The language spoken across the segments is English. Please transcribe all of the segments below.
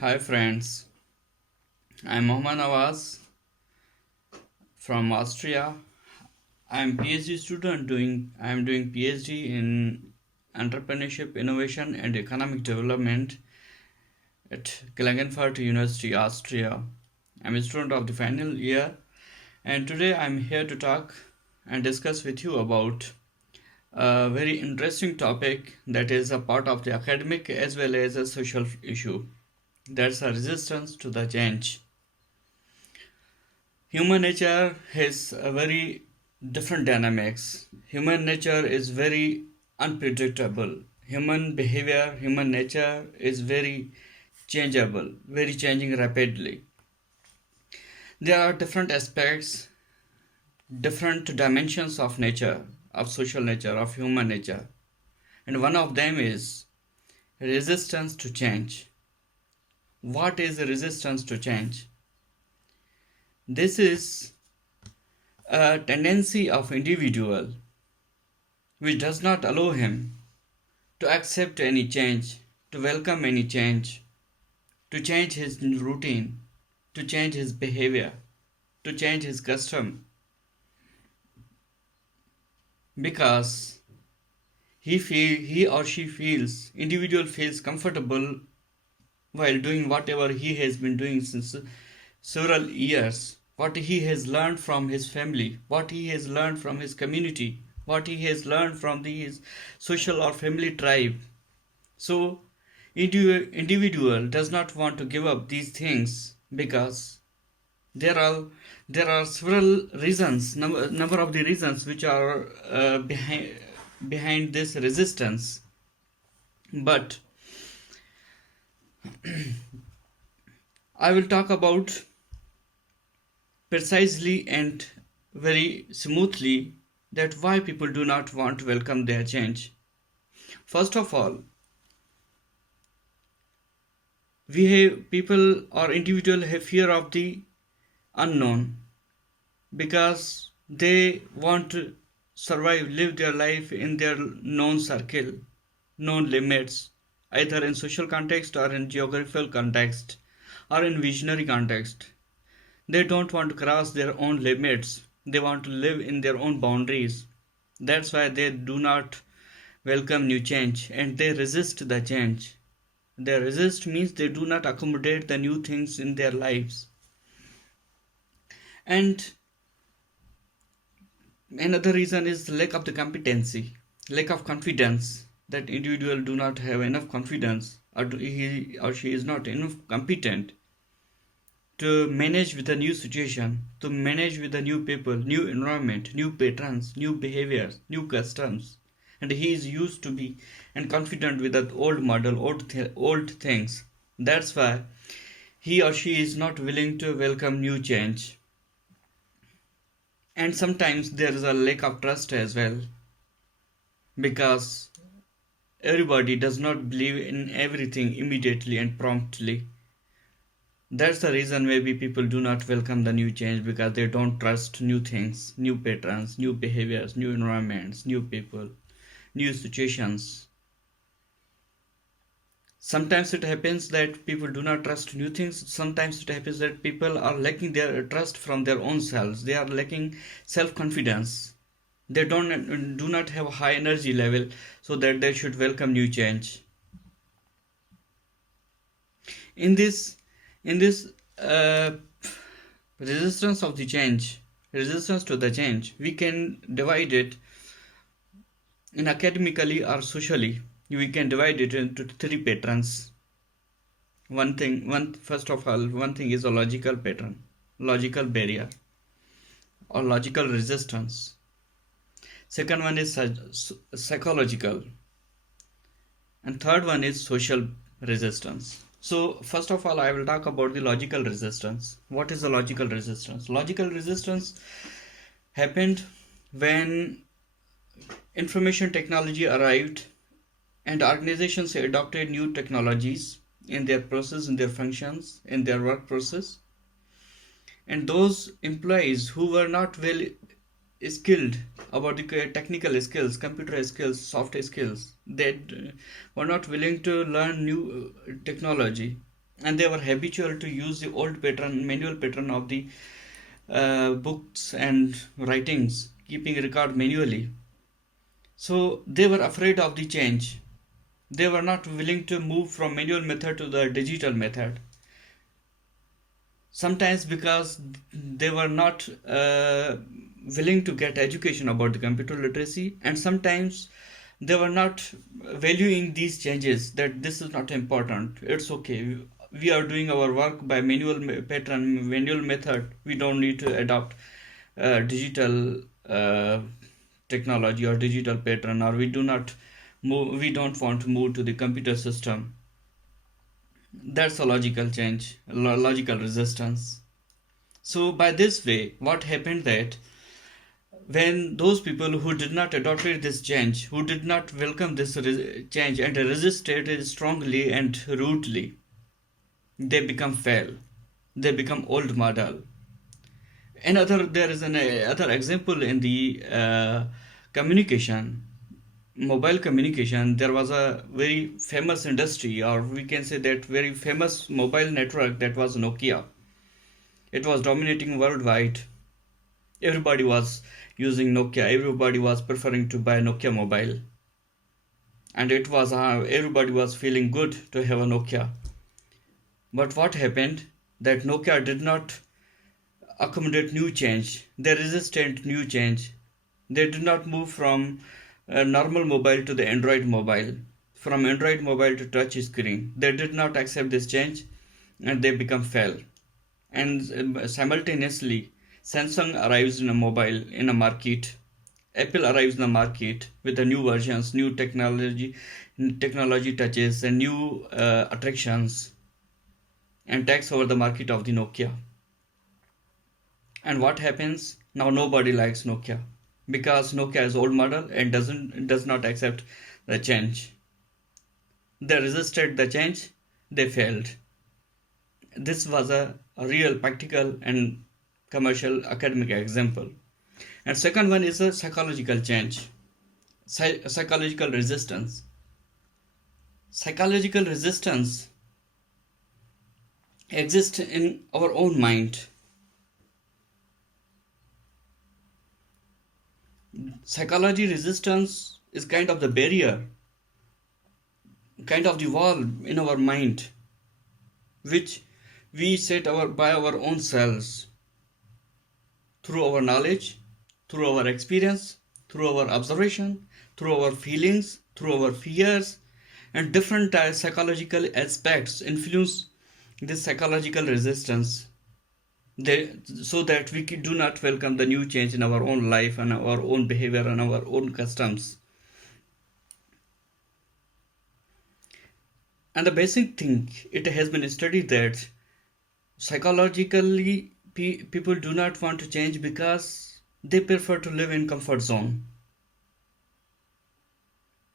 Hi friends, I'm Mohammed Nawaz from Austria. I'm PhD student I'm doing PhD in entrepreneurship, innovation and economic development at Klagenfurt University, Austria. I'm a student of the final year and today I'm here to talk and discuss with you about a very interesting topic that is a part of the academic as well as a social issue. That's a resistance to the change. Human nature has a very different dynamics. Human nature is very unpredictable. Human behavior, human nature is very changeable, very changing rapidly. There are different aspects, different dimensions of nature, of social nature, of human nature. And one of them is resistance to change. What is resistance to change? This is a tendency of individual which does not allow him to accept any change, to welcome any change, to change his routine, to change his behavior, to change his custom, because he or she feels, individual feels comfortable while doing whatever he has been doing since several years, what he has learned from his family, what he has learned from his community, what he has learned from his social or family tribe. So, individual does not want to give up these things because there are there are several reasons, number of the reasons which are behind this resistance. But I will talk about precisely and very smoothly that why people do not want to welcome their change. First of all, we have people or individual have fear of the unknown because they want to survive, live their life in their known circle, known limits, either in social context or in geographical context or in visionary context. They don't want to cross their own limits, they want to live in their own boundaries. That's why they do not welcome new change and they resist the change. They resist means they do not accommodate the new things in their lives. And another reason is lack of the competency, lack of confidence, that individual do not have enough confidence or he or she is not enough competent to manage with a new situation, to manage with the new people, new environment, new patrons, new behaviors, new customs. And he is used to be and confident with that old model, old things. That's why he or she is not willing to welcome new change. And sometimes there is a lack of trust as well because everybody does not believe in everything immediately and promptly. That's the reason maybe people do not welcome the new change because they don't trust new things, new patterns, new behaviors, new environments, new people, new situations. Sometimes it happens that people do not trust new things. Sometimes it happens that people are lacking their trust from their own selves. They are lacking self-confidence. They do not have a high energy level so that they should welcome new change. In this in this uh, resistance of the change, resistance to the change, we can divide it in academically or socially. We can divide it into three patterns. One first of all, one thing is a logical pattern, logical barrier or logical resistance. Second one is psychological, and third one is social resistance. So first of all, I will talk about the logical resistance. What is the logical resistance? Logical resistance happened when information technology arrived and organizations adopted new technologies in their process, in their functions, in their work process. And those employees who were not well skilled about the technical skills, computer skills, software skills, they were not willing to learn new technology, and they were habitual to use the old pattern, manual pattern of the books and writings, keeping record manually. So they were afraid of the change. They were not willing to move from manual method to the digital method. Sometimes because they were not willing to get education about the computer literacy, and sometimes they were not valuing these changes, that this is not important, it's okay, we are doing our work by pattern, manual method, we don't need to adopt digital technology or digital pattern, or we don't want to move to the computer system. That's a logical change, logical resistance. So by this way, what happened that when those people who did not adopt this change, who did not welcome this change and resisted it strongly and rudely, they become fail. They become old model. There is an other example in the communication, mobile communication. There was a very famous industry, or we can say that very famous mobile network, that was Nokia. It was dominating worldwide. Everybody was using Nokia. Everybody was preferring to buy Nokia mobile, and it was everybody was feeling good to have a Nokia. But what happened? That Nokia did not accommodate new change. They resisted new change. They did not move from a normal mobile to the Android mobile, from Android mobile to touch screen. They did not accept this change, and they become fail. And simultaneously, Samsung arrives in a market. Apple arrives in the market with the new versions, new technology touches, and new attractions, and takes over the market of the Nokia. And what happens now? Nobody likes Nokia because Nokia is old model and does not accept the change. They resisted the change. They failed. This was a real practical and commercial academic example. And second one is a psychological change, psychological resistance. Psychological resistance exists in our own mind. Psychology resistance is kind of the barrier, kind of the wall in our mind, which we set by our own selves, through our knowledge, through our experience, through our observation, through our feelings, through our fears, and different psychological aspects influence this psychological resistance, so that we do not welcome the new change in our own life and our own behavior and our own customs. And the basic thing, it has been studied that psychologically people do not want to change because they prefer to live in comfort zone.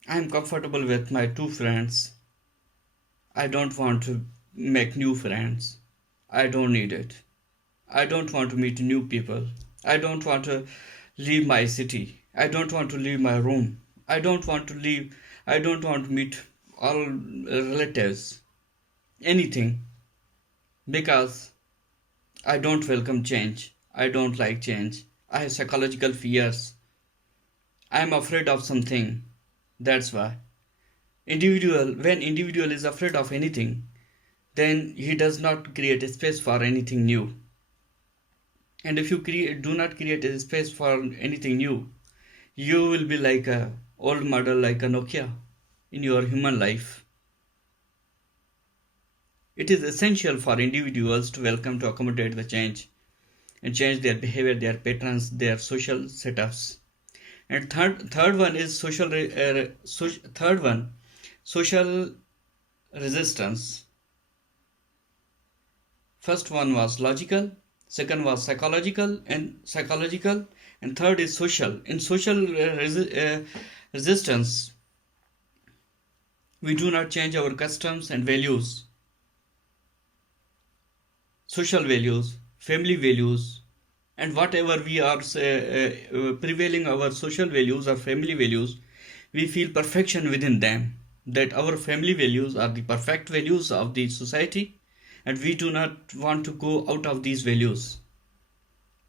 I am comfortable with my two friends. I don't want to make new friends. I don't need it. I don't want to meet new people. I don't want to leave my city. I don't want to leave my room. I don't want to leave. I don't want to meet all relatives. Anything. Because I don't welcome change. I don't like change. I have psychological fears. I am afraid of something. That's why. When individual is afraid of anything, then he does not create a space for anything new. And if you do not create a space for anything new, you will be like a old model, like a Nokia in your human life. It is essential for individuals to welcome, to accommodate the change and change their behavior, their patterns, their social setups. And third one is social resistance. First one was logical, second was psychological, and third is social. In social resistance, we do not change our customs and values, social values, family values, and whatever we are prevailing our social values or family values, we feel perfection within them, that our family values are the perfect values of the society, and we do not want to go out of these values.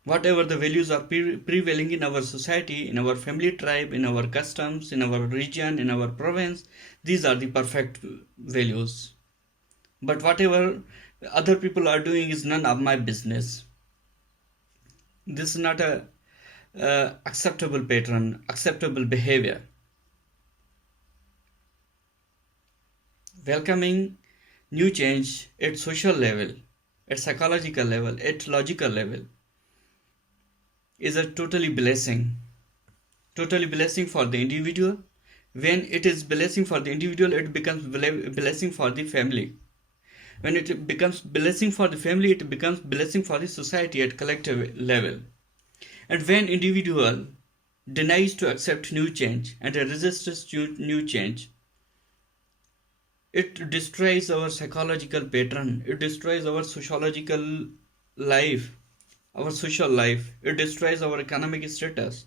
Whatever the values are prevailing in our society, in our family tribe, in our customs, in our region, in our province, these are the perfect values. But whatever other people are doing is none of my business. This is not a acceptable pattern, acceptable behavior. Welcoming new change at social level, at psychological level, at logical level is a totally blessing for the individual. When it is blessing for the individual, it becomes blessing for the family. When it becomes blessing for the family, it becomes blessing for the society at collective level. And when individual denies to accept new change and resists new change, it destroys our psychological pattern, it destroys our sociological life, our social life, it destroys our economic status,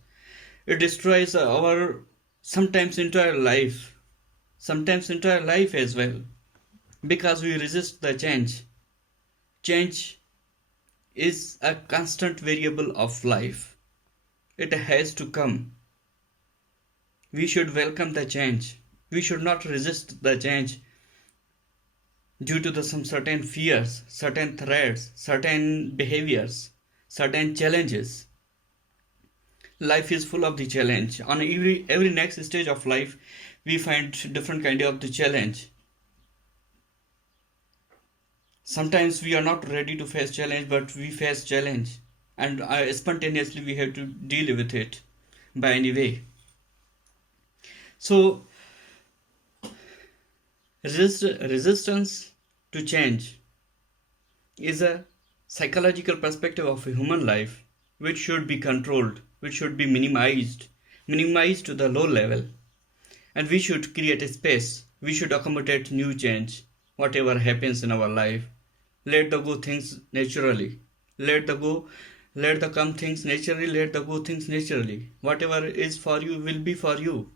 it destroys our sometimes entire life as well, because we resist the change. Change is a constant variable of life. It has to come. We should welcome the change. We should not resist the change due to some certain fears, certain threats, certain behaviors, certain challenges. Life is full of the challenge. On every next stage of life, we find different kind of the challenge. Sometimes we are not ready to face challenge, but we face challenge, and spontaneously we have to deal with it by any way. So resistance to change is a psychological perspective of a human life which should be controlled, which should be minimized to the low level, and we should create a space. We should accommodate new change, whatever happens in our life. Let the go things naturally. Let the come things naturally, let the go things naturally. Whatever is for you will be for you.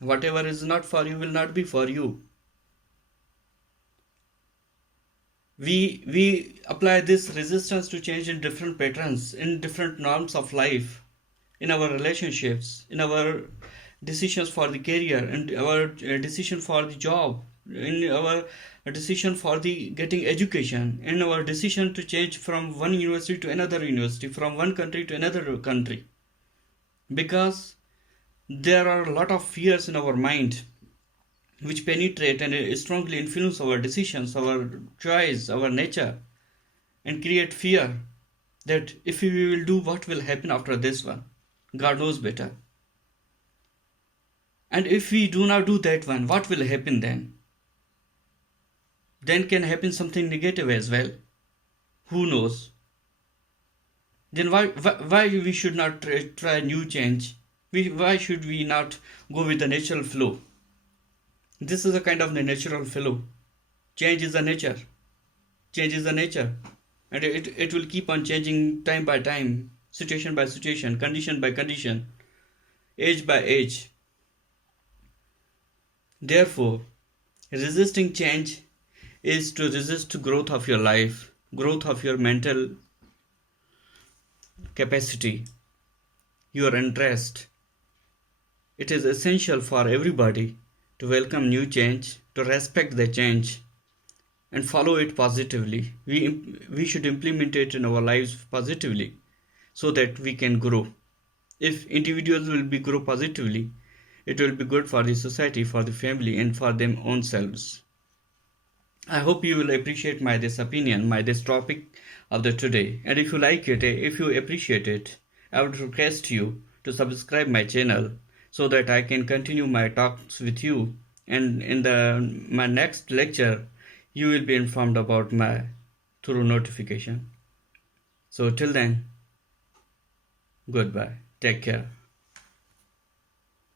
Whatever is not for you will not be for you. We apply this resistance to change in different patterns, in different norms of life, in our relationships, in our decisions for the career, in our decision for the job, in our decision for the getting education, in our decision to change from one university to another university, from one country to another country. Because there are a lot of fears in our mind which penetrate and strongly influence our decisions, our choice, our nature, and create fear that if we will do, what will happen after this one? God knows better. And if we do not do that one, what will happen then? Then can happen something negative as well. Who knows? Then why we should not try new change? Why should we not go with the natural flow? This is a kind of the natural flow. Change is the nature. Change is the nature. And it will keep on changing time by time, situation by situation, condition by condition, age by age. Therefore, resisting change is to resist growth of your life, growth of your mental capacity, your interest. It is essential for everybody to welcome new change, to respect the change, and follow it positively. We should implement it in our lives positively so that we can grow. If individuals will be grow positively, it will be good for the society, for the family, and for them own selves. I hope you will appreciate this opinion, this topic of the today. And if you like it, if you appreciate it, I would request you to subscribe my channel so that I can continue my talks with you. And in my next lecture, you will be informed about through notification. So till then, goodbye. Take care.